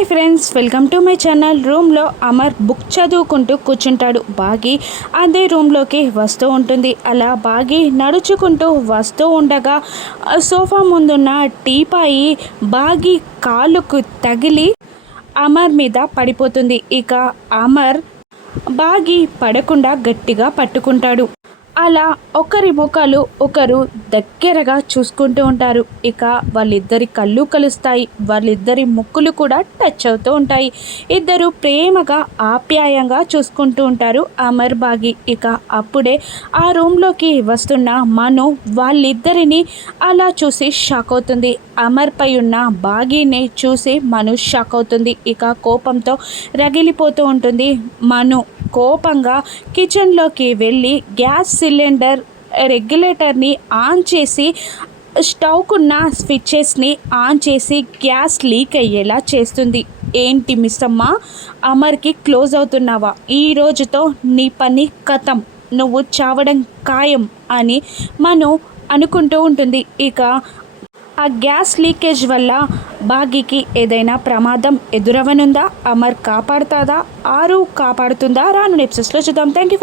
Hi friends, welcome to my channel. రూమ్లో Amar book చదువుకుంటూ కూర్చుంటాడు. బాగి అదే రూమ్లోకి వస్తూ ఉంటుంది. అలా బాగి నడుచుకుంటూ వస్తూ ఉండగా సోఫా ముందున్న టీపాయి బాగి కాలుకు తగిలి అమర్ మీద పడిపోతుంది. ఇక అమర్ బాగి పడకుండా గట్టిగా పట్టుకుంటాడు. అలా ఒకరి ముఖాలు ఒకరు దగ్గరగా చూసుకుంటూ ఉంటారు. ఇక వాళ్ళిద్దరి కళ్ళు కలుస్తాయి. వాళ్ళిద్దరి ముక్కులు కూడా టచ్ అవుతూ ఉంటాయి. ఇద్దరు ప్రేమగా ఆప్యాయంగా చూసుకుంటూ ఉంటారు అమర్ బాగి. ఇక అప్పుడే ఆ రూమ్లోకి వస్తున్న మను వాళ్ళిద్దరిని అలా చూసి షాక్ అవుతుంది. అమర్ పై ఉన్న బాగిని చూసి మను షాక్ అవుతుంది. ఇక కోపంతో రగిలిపోతూ ఉంటుంది. మను కోపంగా కిచెన్లోకి వెళ్ళి గ్యాస్ సిలిండర్ రెగ్యులేటర్ని ఆన్ చేసి స్టవ్కున్న స్విచ్చెస్ని ఆన్ చేసి గ్యాస్ లీక్ అయ్యేలా చేస్తుంది. ఏంటి మిస్ అమ్మ, అమర్కి క్లోజ్ అవుతున్నావా? ఈ రోజుతో నీ పని కథం, నువ్వు చావడం ఖాయం అని మనం అనుకుంటూ ఉంటుంది. ఇక ఆ గ్యాస్ లీకేజ్ వల్ల బాగికి ఏదైనా ప్రమాదం ఎదురవనుందా? అమర్ కాపాడుతుందా? ఆరు కాపాడుతుందా? రాను ఎపిసోడ్స్లో చూద్దాం. Thank you.